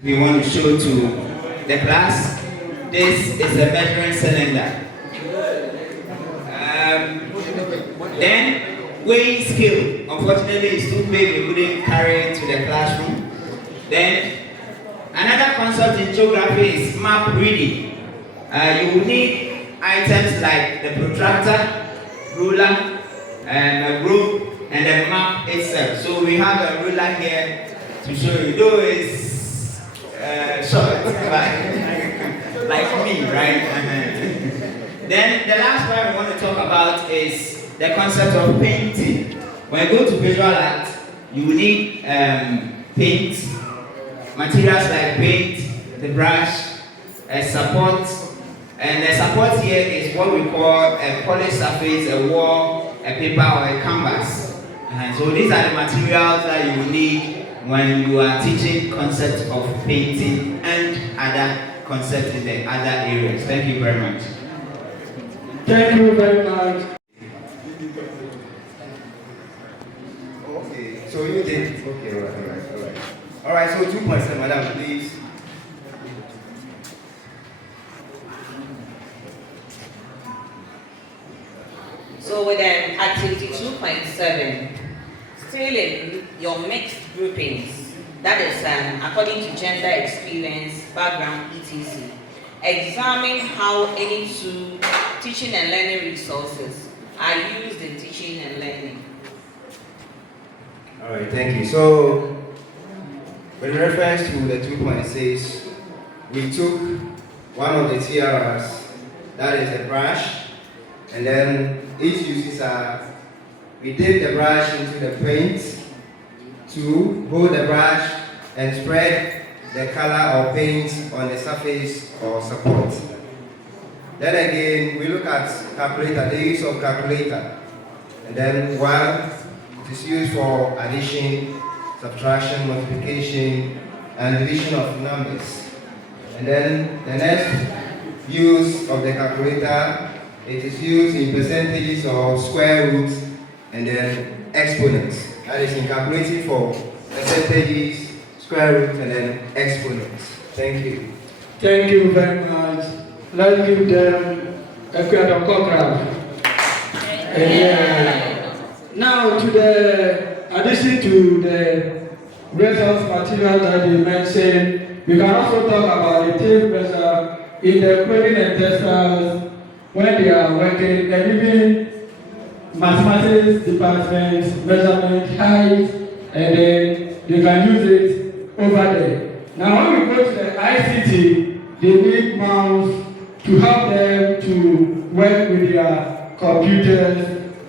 We want to show to the class. This is a measuring cylinder. Then weighing scale. Unfortunately, it's too big. We couldn't carry it to the classroom. Then another concept in geography is map reading. You will need items like the protractor, ruler, and a rope, and the map itself. So we have a ruler here to show you. Though it's short, like me, right? Then the last part we want to talk about is the concept of painting. When you go to visual art, you will need paint, materials like paint, the brush, a support, and the support here is what we call a polished surface, a wall, a paper, or a canvas. And so these are the materials that you will need when you are teaching concepts of painting and other concepts in the other areas. Thank you very much. Thank you very much. Okay, so you did. Okay, all right. All right, so 2 points, madam, please. So with activity 2.7, still in your mixed groupings, that is according to gender experience, background, etc. Examine how any two teaching and learning resources are used in teaching and learning. All right, thank you. So, with reference to the 2.6, we took one of the TRRs, that is the brush, and then each uses we dip the brush into the paint to hold the brush and spread the color or paint on the surface or support. Then again, we look at calculator, the use of calculator. And then one, it is used for addition, subtraction, multiplication, and division of numbers. And then the next use of the calculator, it is used in percentages or square roots and then exponents. That is in calculating for percentages, square roots, and then exponents. Thank you. Thank you very much. Let's give them a crowd of crowd. Now, to the addition to the resource material that you mentioned, we can also talk about the tape measure in the coding and testers when they are working, and even mathematics departments, measurement, height, and then they can use it over there. Now, when we go to the ICT, they need mouse to help them to work with their computers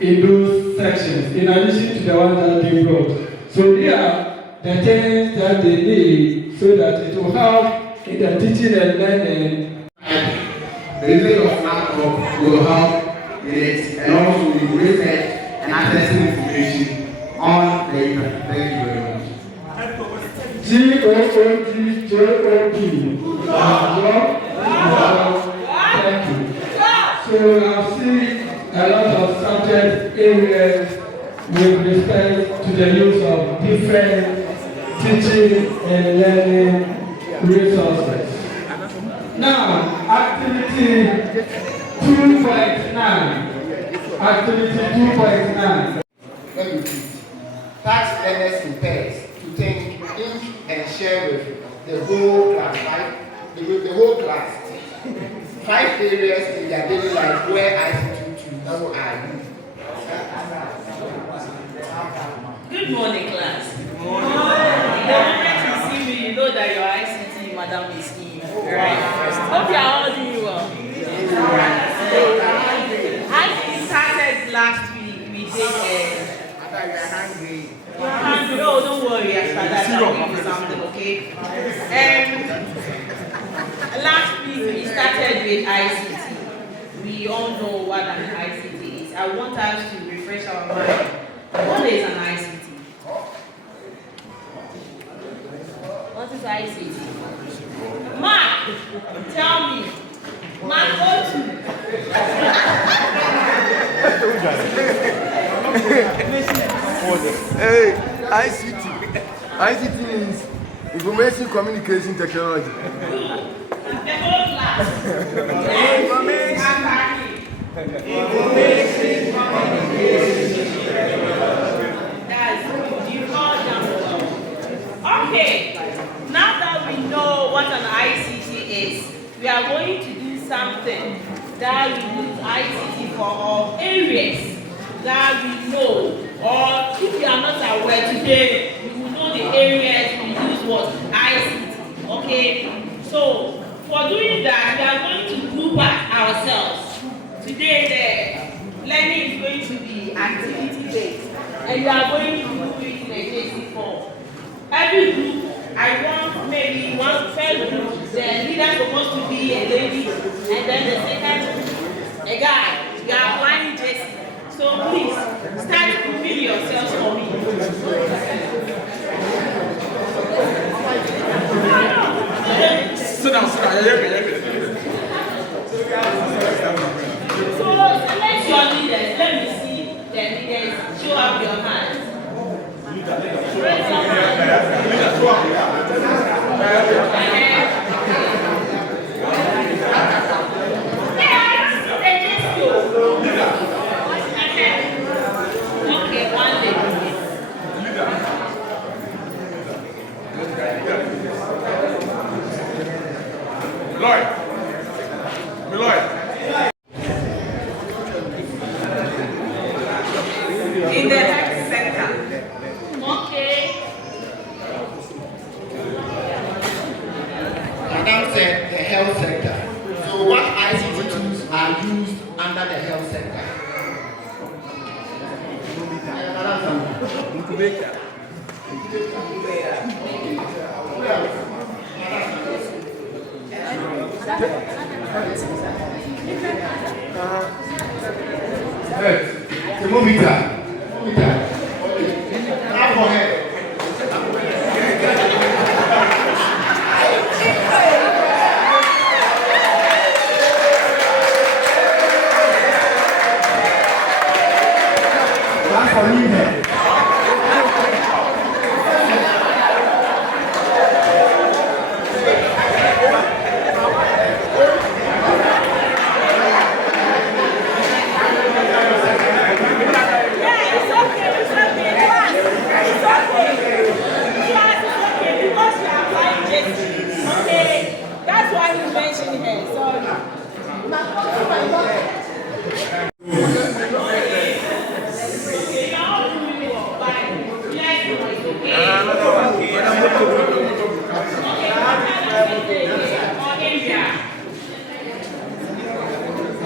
in those sections, in addition to the ones that they brought. So they are the things that they need so that it will help in the teaching and learning. The usage of laptop will help in it, and also with research and accessing information on the internet. Thank you very much. Thank you. So I've seen a lot of subject areas with respect to the use of different teaching and learning resources. Now, activity 2.9. Activity 2.9. Let me repeat. Task learners in pairs to think, think, and share with the whole class, right? With the whole class. 5 areas in their daily life where ICT tools are used. Good morning, class. Good morning. The moment you see me, you know that your ICT madam is here, right? Hope you are all doing well. I started last week. We did I thought you were hungry. no, don't worry. I started with something, okay? Last week we started with ICT. We all know what an ICT is. I want us to refresh our mind. What is an ICT? What is ICT? Mark, tell me. Mark, go to. Hey, ICT. ICT means Information communication technology. The whole class. Information communication. That's good. You all done well. Okay. Now that we know what an ICT is, we are going to do something that we use ICT for all areas that we know. Or if you are not aware today, you will know the areas we use what ICT. Okay? So for doing that, we are going to group ourselves. Today the learning is going to be activity based, and we are going to do it in a JC4. Every group, I want maybe one first group, the leader is supposed to be a lady, and then the second a guy. You are applying JC. So please start grouping yourselves for me. Sit down. So select your leaders. Let me see the leaders. Show up your hands. Raise your hand. Okay, one lady. Lloyd. In the health sector. Okay. Madam said the health sector. So what ICT tools are used under the health sector? Thermometer. Now for her. That's for me. That's why you mentioned her. Sorry.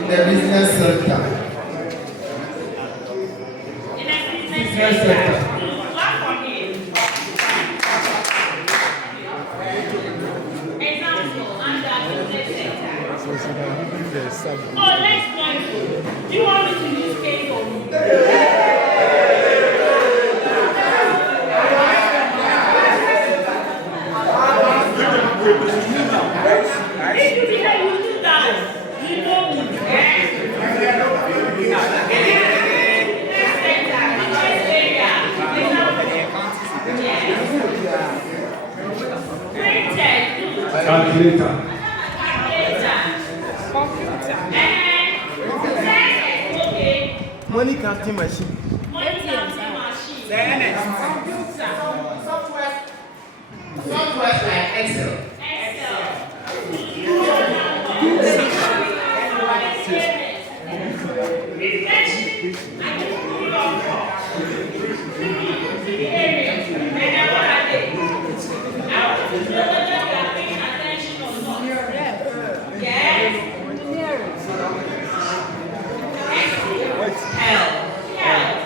The business sector. Business sector. Oh, let's go. Do you want me to use cake or me? If you be here, you do that. You know me. Next sector, next area. Printed. Calculator. Money counting machine. Money counting machine. Software like Excel.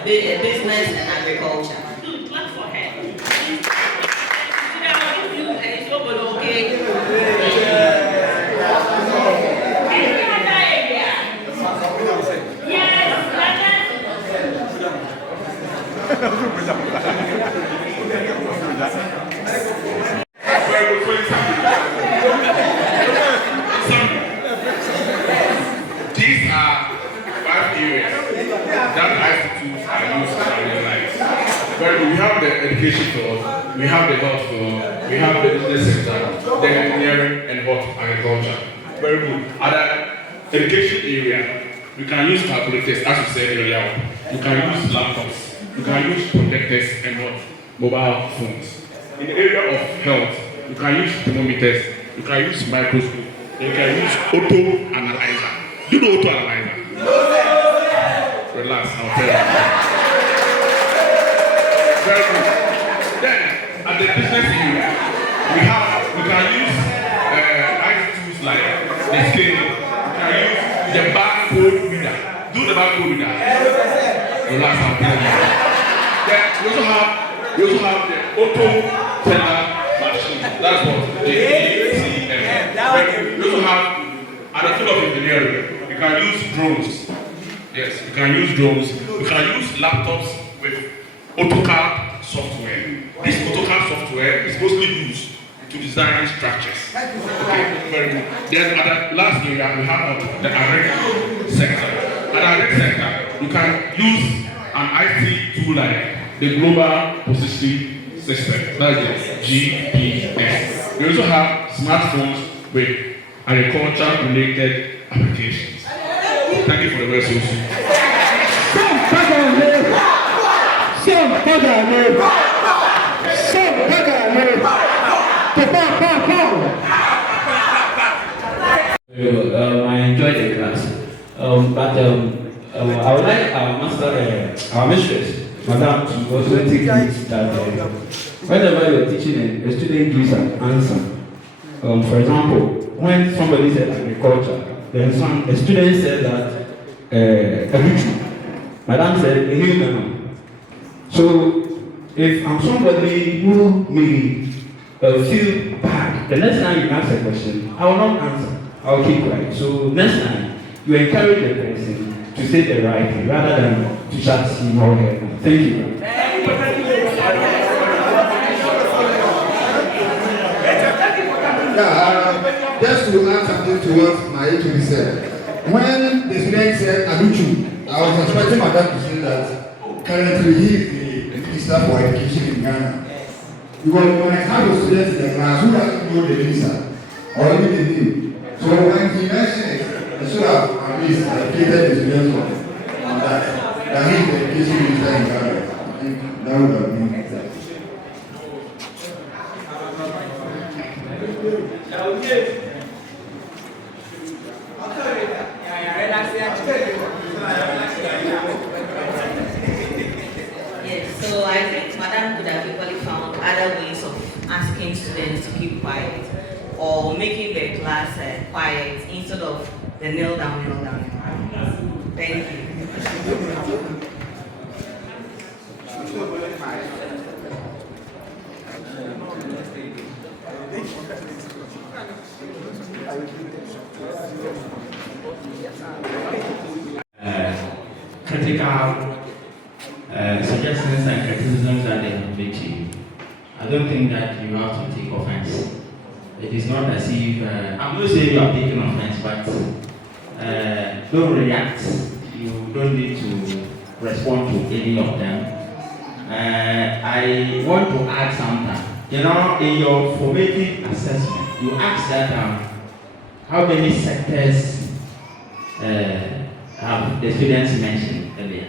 Business and agriculture. Clap for her. Okay. Any other area? Yes, These are 5 areas that ICTs are used to analyze. Well, we have the education floor, we have the health floor, we have the technology sector, then engineering and what? Agriculture. Very good. Other education area, you can use calculators, as you said earlier. You can use laptops, you can use projectors and what? Mobile phones. In the area of health, you can use thermometers, you can use microscope, you can use auto analyzer. Do you know auto analyzer? Relax, I'll tell you. Very good. Then, at the business area, we can use IT tools like the scale. We can use the barcode reader. Do the barcode reader. Relax, I'll tell you. Then we also have the auto teller machine. That's what the ATM. We also have, at the field of engineering, you can use drones. Yes, you can use drones. You can use laptops with AutoCAD software. This AutoCAD software is mostly used to design structures. Okay, very good. Then at the last area, we have the agri sector. At the agri sector, you can use an IT tool like the Global Positioning System, that's the GPS. We also have smartphones with agriculture-related applications. Thank you for the question. I enjoyed the class, but I would like our master, our mistress, Madam, to also take note that whenever you're teaching a student gives an answer. For example, when somebody said agriculture, then a student said that Madam said human. So if I'm somebody who may feel bad, the next time you ask a question, I will not answer. I'll keep quiet. So next time you encourage the person to say the right thing rather than to shut him or her. Thank you. Just to add something to what my HOD said. When the student said Aduchu, I was expecting Madam to say that currently he is the Minister for Education in Ghana. Because when I have a student in the class who doesn't know the minister or even the name, so when he mentioned it, I should have at least educated the students on that he is the Education Minister in Ghana. I think that would have been exact. Yes, so I think Madam could have equally found other ways of asking students to keep quiet or making the class quiet instead of the kneel down. Thank you. Critical suggestions and criticisms that they have made to you. I don't think that you have to take offense. It is not as if, I'm not saying you have taken offense, but don't react. You don't need to respond to any of them. I want to add something. You know, in your formative assessment, you asked that how many sectors have the students mentioned earlier.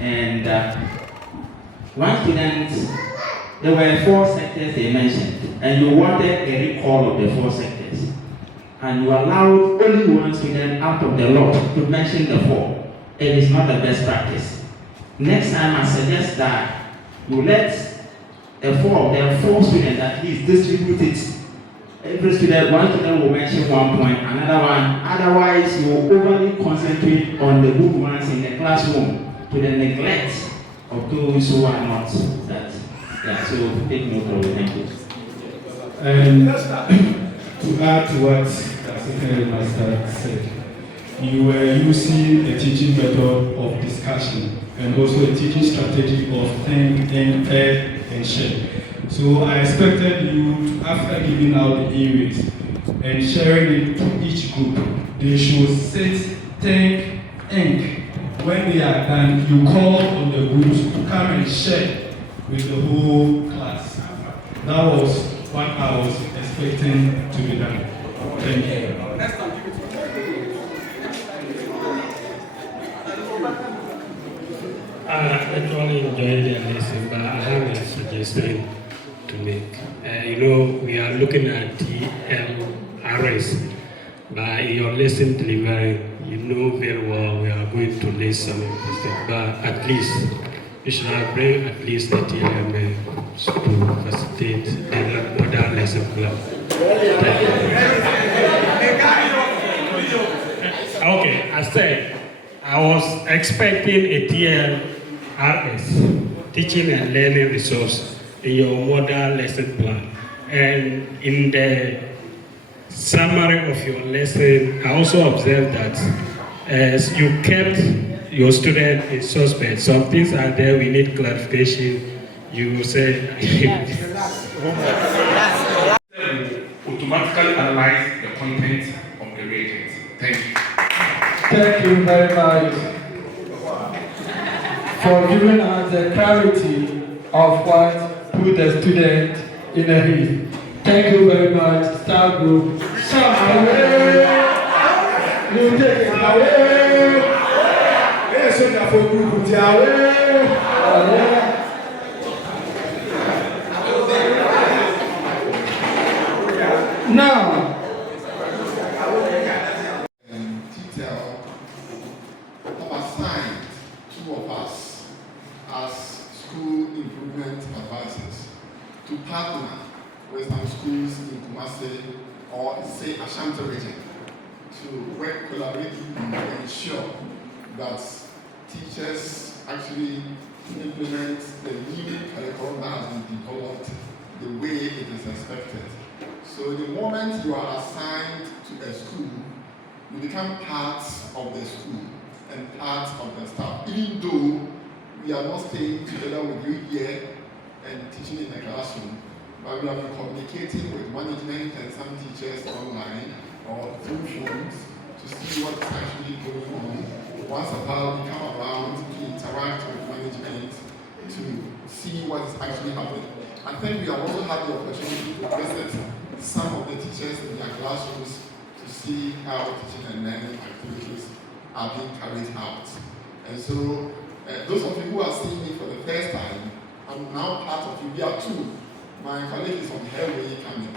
And one student, there were 4 sectors they mentioned, and you wanted a recall of the 4 sectors. And you allowed only one student out of the lot to mention the 4. It is not the best practice. Next time I suggest that you let the 4 students at least distribute it. Every student, one student will mention 1 point, another one. Otherwise, you will overly concentrate on the good ones in the classroom to the neglect of those who are not that. Yeah, so take note of it. Thank you. And to add to what the Secretary Master said, you were using a teaching method of discussion and also a teaching strategy of think, pair, and share. So I expected you to, after giving out the areas and sharing it to each group, they should sit, think. When they are done, you call on the groups to come and share with the whole class. That was what I was expecting to be done. Thank you. I actually enjoyed the lesson, but I have a suggestion to make. We are looking at TLRS, but in your lesson delivery, you know very well we are going to lay some mistake, but at least you should have bring at least the TLM to facilitate the other lesson plan. Okay, I said I was expecting a TLRS, teaching and learning resource, in your model lesson plan. And in the summary of your lesson, I also observed that as you kept your student in suspect, some things are there, we need clarification. You say, automatically analyze the content of the reagent. Thank you. Thank you very much for giving us the clarity of what put the student in a heat. Thank you very much, staff group. Some away. You take it away. Yes, so that for group put it away. Now, detail, have assigned two of us as school improvement advisors to partner with some schools in Kumasi or say Ashanti region to work collaboratively and ensure that teachers actually implement the new curriculum that has been developed the way it is expected. So the moment you are assigned to a school, you become part of the school and part of the staff. Even though we are not staying together with you here and teaching in the classroom, but we have been communicating with management and some teachers online or through phones to see what is actually going on. Once a while, we come around to interact with management to see what is actually happening. I think we have also had the opportunity to visit some of the teachers in their classrooms to see how teaching and learning activities are being carried out. And so, those of you who are seeing me for the first time, I'm now part of you. We are two. My colleague is on her way coming.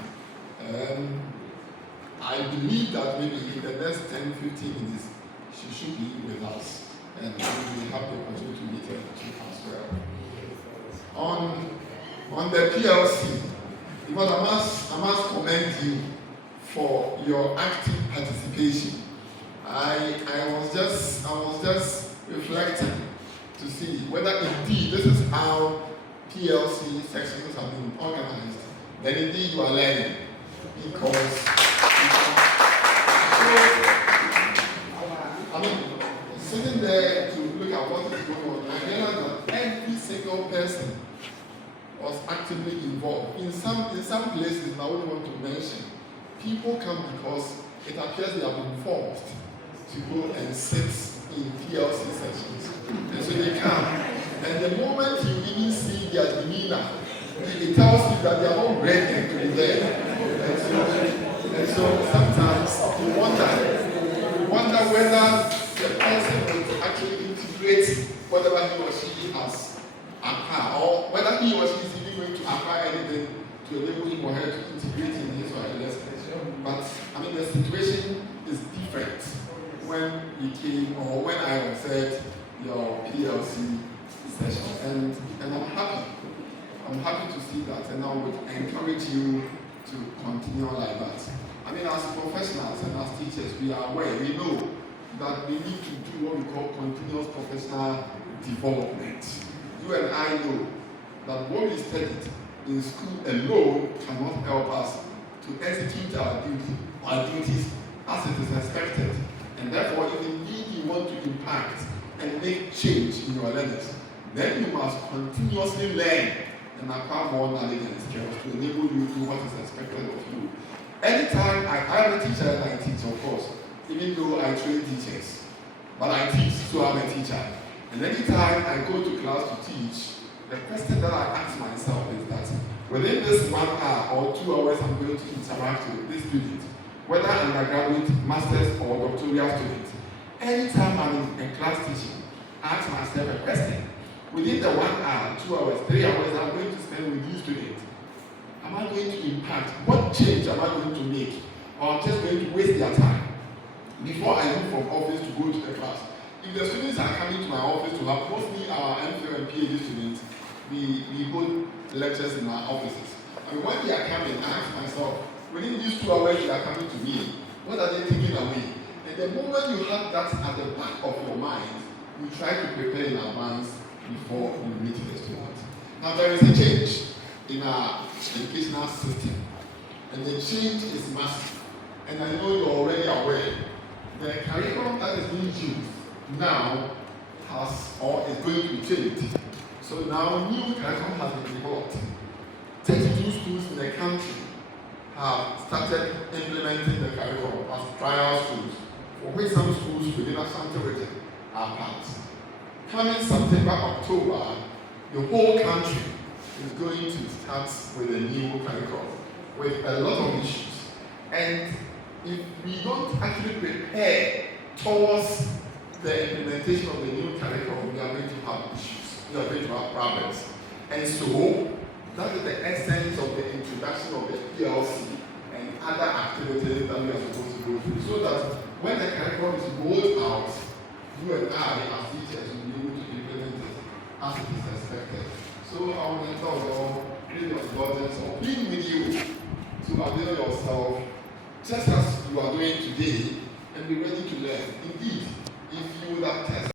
I believe that maybe in the next 10-15 minutes, she should be with us. And we will have the opportunity to meet her as well. On the PLC, because I must commend you for your active participation. I was just reflecting to see whether indeed this is how PLC sections have been organized. Then indeed you are learning, because sitting there to look at what is going on, I realized that every single person was actively involved. In some places, and I only want to mention, people come because it appears they have been forced to go and sit in PLC sessions. And so they come. And the moment you even see their demeanor, it tells you that they are not ready to be there. And so sometimes you wonder whether the person will actually integrate whatever he or she has acquired, or whether he or she is even going to acquire anything to enable him or her to integrate in his or her lesson. But the situation is different when we came, or when I observed your PLC session, and I'm happy. I'm happy to see that, and I would encourage you to continue like that. As professionals and as teachers, we are aware, we know that we need to do what we call continuous professional development. You and I know that what we studied in school alone cannot help us to execute our duties as it is expected. And therefore, if indeed you want to impact and make change in your learners, then you must continuously learn and acquire more knowledge and skills to enable you to do what is expected of you. Anytime I am a teacher and I teach, of course, even though I train teachers, but I teach, so I'm a teacher. And anytime I go to class to teach, the question that I ask myself is that, Within this 1 hour or 2 hours, I'm going to interact with this student, whether undergraduate, master's, or doctoral student. Anytime I'm in class teaching, I ask myself a question. Within the 1 hour, 2 hours, 3 hours I'm going to spend with you students, am I going to impact? What change am I going to make? Or I'm just going to waste their time? Before I move from office to go to the class, if the students are coming to my office to have, mostly our MPhil and PhD students, we hold lectures in our offices. And when they are coming, I ask myself, within these 2 hours they are coming to me, what are they taking away? And the moment you have that at the back of your mind, you try to prepare in advance before you meet the student. Now there is a change in our educational system, and the change is massive. And I know you're already aware, the curriculum that is being used now has or is going to be changed. So now new curriculum has been developed. 32 schools in the country have started implementing the curriculum as trial schools, for which some schools within Ashanti region are part. Coming September, October, the whole country is going to start with a new curriculum with a lot of issues. And if we don't actually prepare towards the implementation of the new curriculum, we are going to have issues. We are going to have problems. And so, that is the essence of the introduction of the PLC and other activities that we are supposed to go through, so that when the curriculum is rolled out, you and I, as teachers, will be able to implement it as it is expected. So I will tell you all, plead your indulgence or plead with you to avail yourself just as you are doing today and be ready to learn. Indeed, if you would have tested